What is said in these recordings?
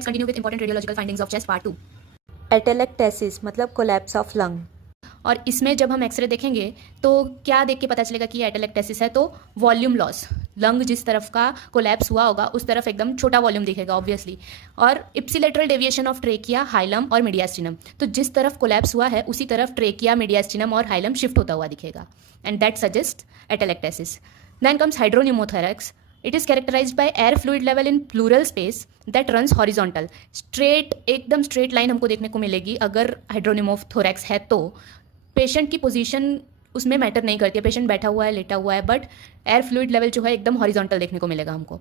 Let's continue with important radiological findings of chest part 2. Atelectasis मतलब collapse of lung. और इसमें जब हम एक्सरे देखेंगे तो क्या देख के पता चलेगा कि ये एटेलेक्टेसिस है, तो वॉल्यूम लॉस, लंग जिस तरफ का कोलैप्स हुआ होगा उस तरफ एकदम छोटा वॉल्यूम दिखेगा ऑब्वियसली, और ipsilateral deviation of trachea, hilum और मीडियास्टिनम, तो जिस तरफ कोलैप्स हुआ है उसी तरफ ट्रेकिया, मीडियास्टिनम और हाइलम शिफ्ट होता हुआ दिखेगा, and that suggest atelectasis. Then comes hydropneumothorax. It is characterized by air fluid level in pleural space that runs horizontal. Straight, एकदम स्ट्रेट लाइन हमको देखने को मिलेगी अगर हाइड्रोन्यूमोथोरैक्स है तो. पेशेंट की पोजीशन उसमें मैटर नहीं करती है, पेशेंट बैठा हुआ है, लेटा हुआ है, बट एयर फ्लूइड लेवल जो है एकदम हॉरिजॉन्टल देखने को मिलेगा हमको.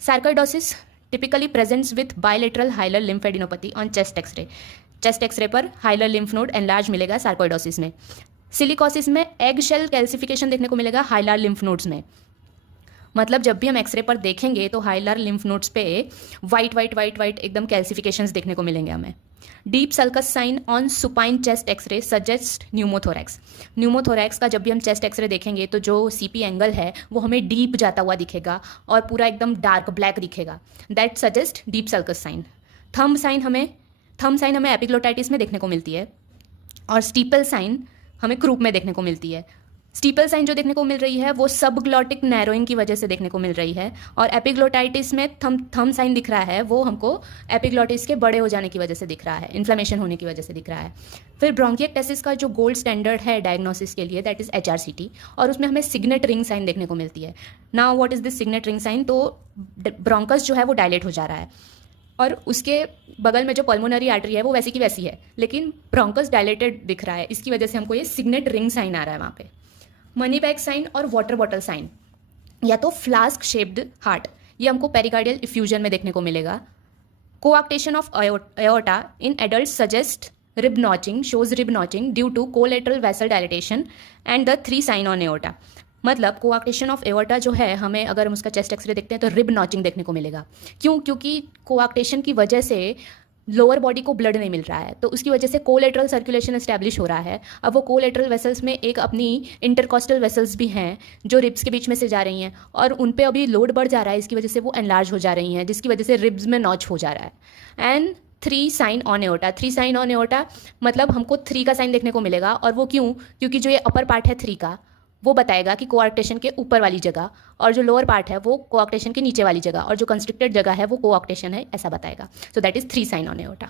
Sarcoidosis typically presents with bilateral hilar lymphadenopathy on chest X-ray. Chest X-ray पर हाइलर लिम्फ नोड एनलार्ज मिलेगा सार्कोइडोसिस में. सिलिकोसिस में एग शेल कैल्सिफिकेशन देखने को मिलेगा हाइलर लिम्फ नोड्स में. मतलब जब भी हम एक्सरे पर देखेंगे तो हाइलर लिम्फ नोड्स पे वाइट वाइट वाइट वाइट एकदम कैल्सिफिकेशंस देखने को मिलेंगे हमें. Deep sulcus sign on supine chest X-ray suggest pneumothorax. Pneumothorax का जब भी हम चेस्ट एक्सरे देखेंगे तो जो सीपी एंगल है वो हमें डीप जाता हुआ दिखेगा और पूरा एकदम डार्क ब्लैक दिखेगा. That suggest deep sulcus sign. Thumb sign हमें एपिग्लोटाइटिस में देखने को मिलती है, और स्टीपल साइन हमें क्रूप में देखने को मिलती है. स्टीपल साइन जो देखने को मिल रही है वो सबग्लॉटिक नैरोइंग की वजह से देखने को मिल रही है, और एपिग्लोटाइटिस में थंब साइन दिख रहा है वो हमको एपिग्लोटिस के बड़े हो जाने की वजह से दिख रहा है, इन्फ्लेमेशन होने की वजह से दिख रहा है. फिर ब्रोंकिएक्टेसिस का जो गोल्ड स्टैंडर्ड है डायग्नोसिस के लिए दैट इज HRCT, और उसमें हमें सिग्नेट रिंग साइन देखने को मिलती है. Now what is this signet ring sign? तो ब्रोंकस जो है वो डायलेट हो जा रहा है, और उसके बगल में जो पल्मोनरी आर्टरी है वो वैसी की वैसी है, लेकिन ब्रोंकस डायलेटेड दिख रहा है, इसकी वजह से हमको ये सिग्नेट रिंग साइन आ रहा है वहाँ पे. मनी बैग साइन और वाटर बॉटल साइन, या तो फ्लास्क शेप्ड हार्ट, ये हमको पेरिकार्डियल इफ्यूजन में देखने को मिलेगा. Coarctation of aorta in adult suggest rib notching, shows rib notching due to collateral vessel dilatation and the 3 sign on aorta. मतलब कोआक्टेशन ऑफ एओर्टा जो है, हमें अगर हम उसका चेस्ट एक्सरे देखते हैं तो रिब नॉचिंग देखने को मिलेगा. क्यों? क्योंकि कोआक्टेशन की वजह से लोअर बॉडी को ब्लड नहीं मिल रहा है, तो उसकी वजह से कोलेटरल सर्कुलेशन एस्टैब्लिश हो रहा है. अब वो कोलेटरल वेसल्स में एक अपनी इंटरकॉस्टल वेसल्स भी हैं जो रिब्स के बीच में से जा रही हैं, और उन पे अभी लोड बढ़ जा रहा है, इसकी वजह से वो एनलार्ज हो जा रही हैं, जिसकी वजह से रिब्स में नॉच हो जा रहा है. And 3 sign on aorta. 3 sign on aorta मतलब हमको 3 का साइन देखने को मिलेगा, और वो क्यों? क्योंकि जो ये अपर पार्ट है 3 का वो बताएगा कि कोआक्टेशन के ऊपर वाली जगह, और जो लोअर पार्ट है वो कोआक्टेशन के नीचे वाली जगह, और जो कंस्ट्रिक्टेड जगह है वो कोआक्टेशन है, ऐसा बताएगा. So that is 3 sign on aorta.